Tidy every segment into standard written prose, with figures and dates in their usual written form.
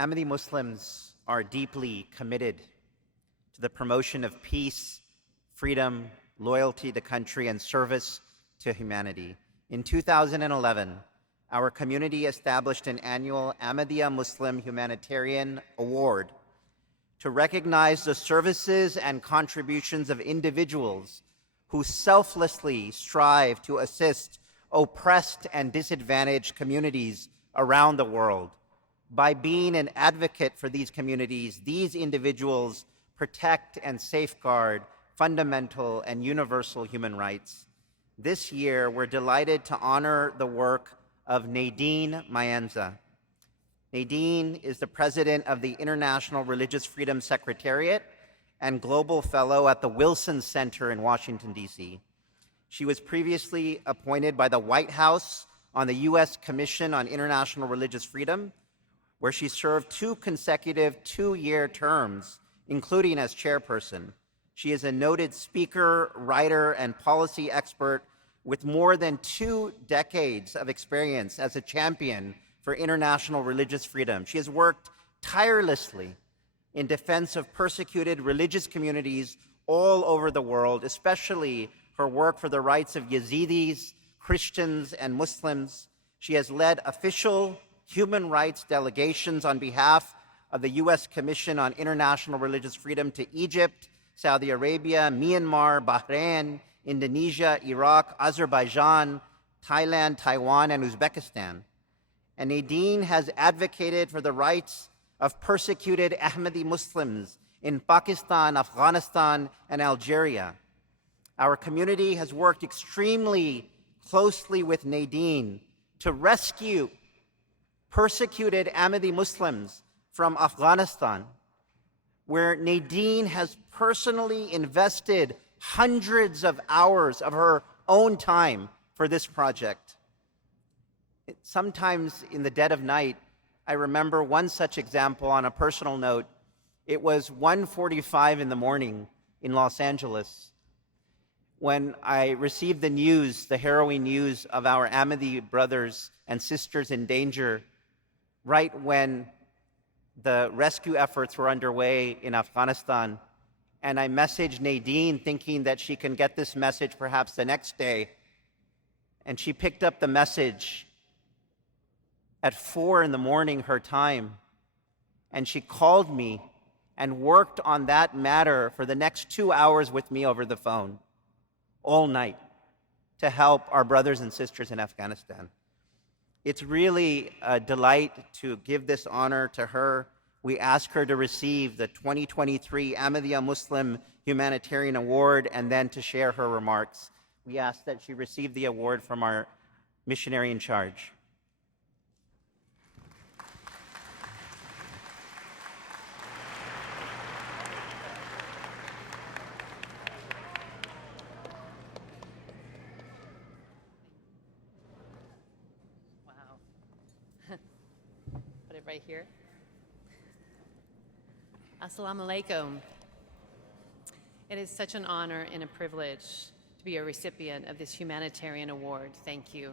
Ahmadi Muslims are deeply committed to the promotion of peace, freedom, loyalty to country, and service to humanity. In 2011, our community established an annual Ahmadiyya Muslim Humanitarian Award to recognize the services and contributions of individuals who selflessly strive to assist oppressed and disadvantaged communities around the world. By being an advocate for these communities, these individuals protect and safeguard fundamental and universal human rights. This year, we're delighted to honor the work of NADINE MAENZA. NADINE is the president of the International Religious Freedom Secretariat and Global Fellow at the Wilson Center in Washington, D.C. She was previously appointed by the White House on the U.S. Commission on International Religious Freedom, where she served 2 consecutive 2-year terms, including as chairperson. She is a noted speaker, writer, and policy expert with more than 2 decades of experience as a champion for international religious freedom. She has worked tirelessly in defense of persecuted religious communities all over the world, especially her work for the rights of Yazidis, Christians, and Muslims. She has led official human rights delegations on behalf of the U.S. Commission on International Religious Freedom to Egypt, Saudi Arabia, Myanmar, Bahrain, Indonesia, Iraq, Azerbaijan, Thailand, Taiwan, and Uzbekistan. And NADINE has advocated for the rights of persecuted Ahmadi Muslims in Pakistan, Afghanistan, and Algeria. Our community has worked extremely closely with NADINE to rescue persecuted Ahmadi Muslims from Afghanistan, where NADINE has personally invested hundreds of hours of her own time for this project. Sometimes in the dead of night, I remember one such example on a personal note. It was 1:45 in the morning in Los Angeles when I received the news, the harrowing news of our Ahmadi brothers and sisters in danger, right when the rescue efforts were underway in Afghanistan. And I messaged NADINE thinking that she can get this message perhaps the next day. And she picked up the message at 4 in the morning, her time. And she called me and worked on that matter for the next 2 hours with me over the phone, all night, to help our brothers and sisters in Afghanistan. It's really a delight to give this honor to her. We ask her to receive the 2023 Ahmadiyya Muslim Humanitarian Award and then to share her remarks. We ask that she receive the award from our missionary in charge. Put it right here. Assalamu alaikum. It is such an honor and a privilege to be a recipient of this humanitarian award. Thank you.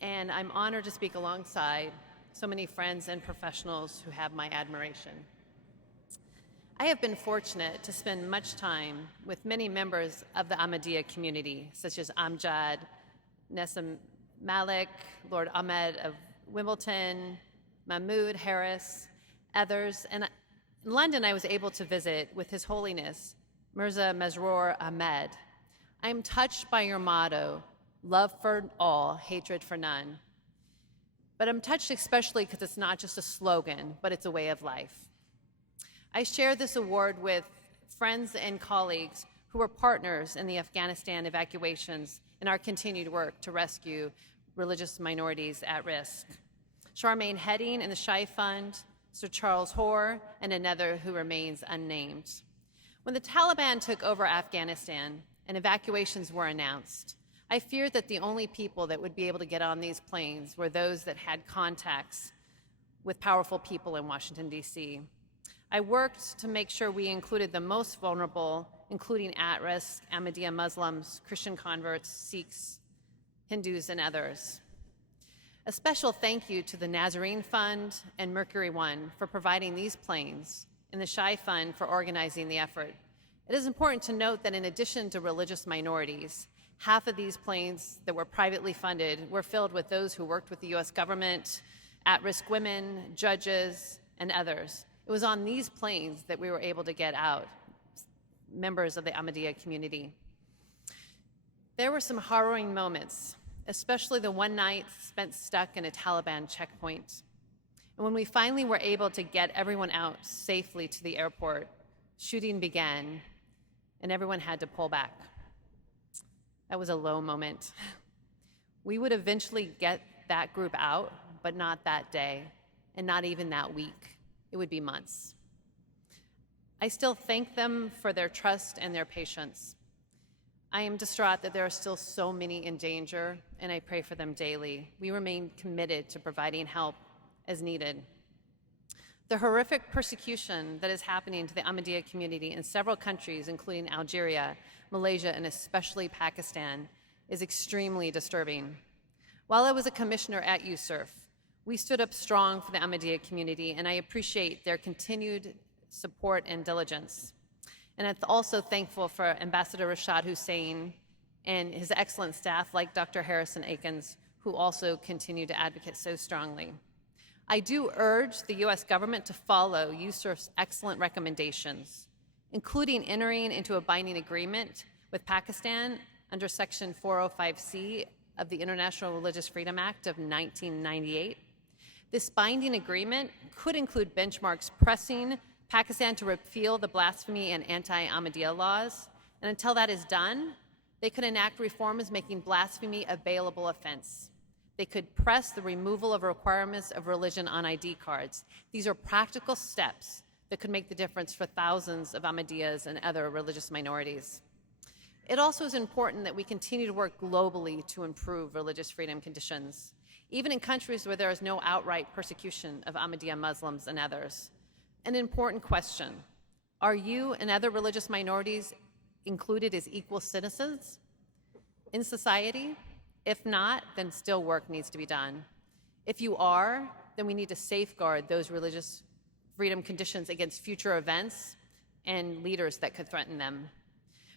And I'm honored to speak alongside so many friends and professionals who have my admiration. I have been fortunate to spend much time with many members of the Ahmadiyya community, such as Amjad, Nessim Malik, Lord Ahmed of Wimbledon, Mahmoud Harris, others. And in London, I was able to visit with His Holiness, Mirza Masroor Ahmed. I am touched by your motto, love for all, hatred for none. But I'm touched especially because it's not just a slogan, but it's a way of life. I share this award with friends and colleagues who were partners in the Afghanistan evacuations in our continued work to rescue religious minorities at risk. Charmaine Heading in the Shai Fund, Sir Charles Hoare, and another who remains unnamed. When the Taliban took over Afghanistan and evacuations were announced, I feared that the only people that would be able to get on these planes were those that had contacts with powerful people in Washington, D.C. I worked to make sure we included the most vulnerable, including at-risk Ahmadiyya Muslims, Christian converts, Sikhs, Hindus, and others. A special thank you to the Nazarene Fund and Mercury One for providing these planes, and the Shy Fund for organizing the effort. It is important to note that in addition to religious minorities, half of these planes that were privately funded were filled with those who worked with the US government, at-risk women, judges, and others. It was on these planes that we were able to get out members of the Ahmadiyya community. There were some harrowing moments, especially the one night spent stuck in a Taliban checkpoint. And when we finally were able to get everyone out safely to the airport, shooting began, and everyone had to pull back. That was a low moment. We would eventually get that group out, but not that day, and not even that week. It would be months. I still thank them for their trust and their patience. I am distraught that there are still so many in danger, and I pray for them daily. We remain committed to providing help as needed. The horrific persecution that is happening to the Ahmadiyya community in several countries, including Algeria, Malaysia, and especially Pakistan, is extremely disturbing. While I was a commissioner at USCIRF, we stood up strong for the Ahmadiyya community, and I appreciate their continued support and diligence. And I'm also thankful for Ambassador Rashad Hussain and his excellent staff like Dr. Harrison Akins, who also continue to advocate so strongly. I do urge the US government to follow USCIRF's excellent recommendations, including entering into a binding agreement with Pakistan under Section 405C of the International Religious Freedom Act of 1998. This binding agreement could include benchmarks pressing Pakistan to repeal the blasphemy and anti-Ahmadiyya laws, and until that is done, they could enact reforms making blasphemy a bailable offense. They could press the removal of requirements of religion on ID cards. These are practical steps that could make the difference for thousands of Ahmadiyyas and other religious minorities. It also is important that we continue to work globally to improve religious freedom conditions, even in countries where there is no outright persecution of Ahmadiyya Muslims and others. An important question: are you and other religious minorities included as equal citizens in society? If not, then still work needs to be done. If you are, then we need to safeguard those religious freedom conditions against future events and leaders that could threaten them.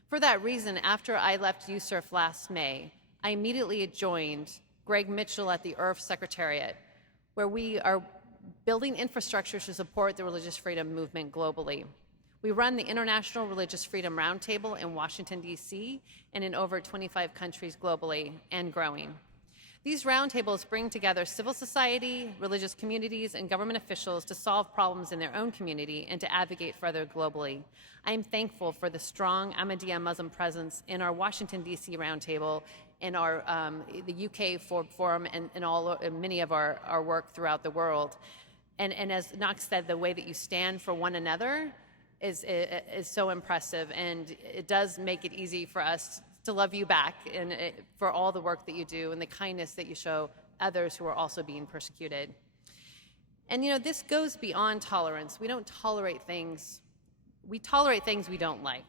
For that reason, after I left USCIRF last May, I immediately joined Greg Mitchell at the IRF Secretariat, where we are building infrastructure to support the religious freedom movement globally. We run the International Religious Freedom Roundtable in Washington, D.C., and in over 25 countries globally, and growing. These roundtables bring together civil society, religious communities, and government officials to solve problems in their own community and to advocate further globally. I am thankful for the strong Ahmadiyya Muslim presence in our Washington, D.C. roundtable, in our the UK forum, and many of our work throughout the world. And as Knox said, the way that you stand for one another is so impressive, and it does make it easy for us to love you back, and for all the work that you do and the kindness that you show others who are also being persecuted. And you know, this goes beyond tolerance. We don't tolerate things. We tolerate things we don't like.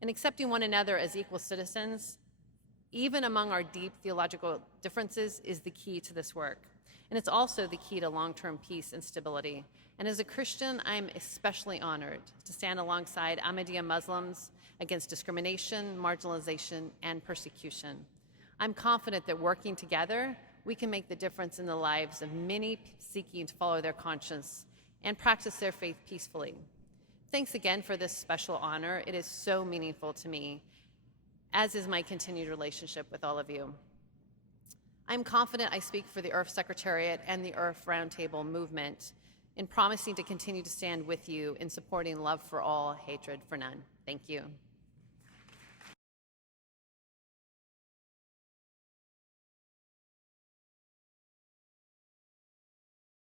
And accepting one another as equal citizens, even among our deep theological differences, is the key to this work. And it's also the key to long-term peace and stability. And as a Christian, I'm especially honored to stand alongside Ahmadiyya Muslims against discrimination, marginalization, and persecution. I'm confident that working together, we can make the difference in the lives of many seeking to follow their conscience and practice their faith peacefully. Thanks again for this special honor. It is so meaningful to me, as is my continued relationship with all of you. I'm confident I speak for the IRF Secretariat and the IRF Roundtable movement in promising to continue to stand with you in supporting love for all, hatred for none. Thank you.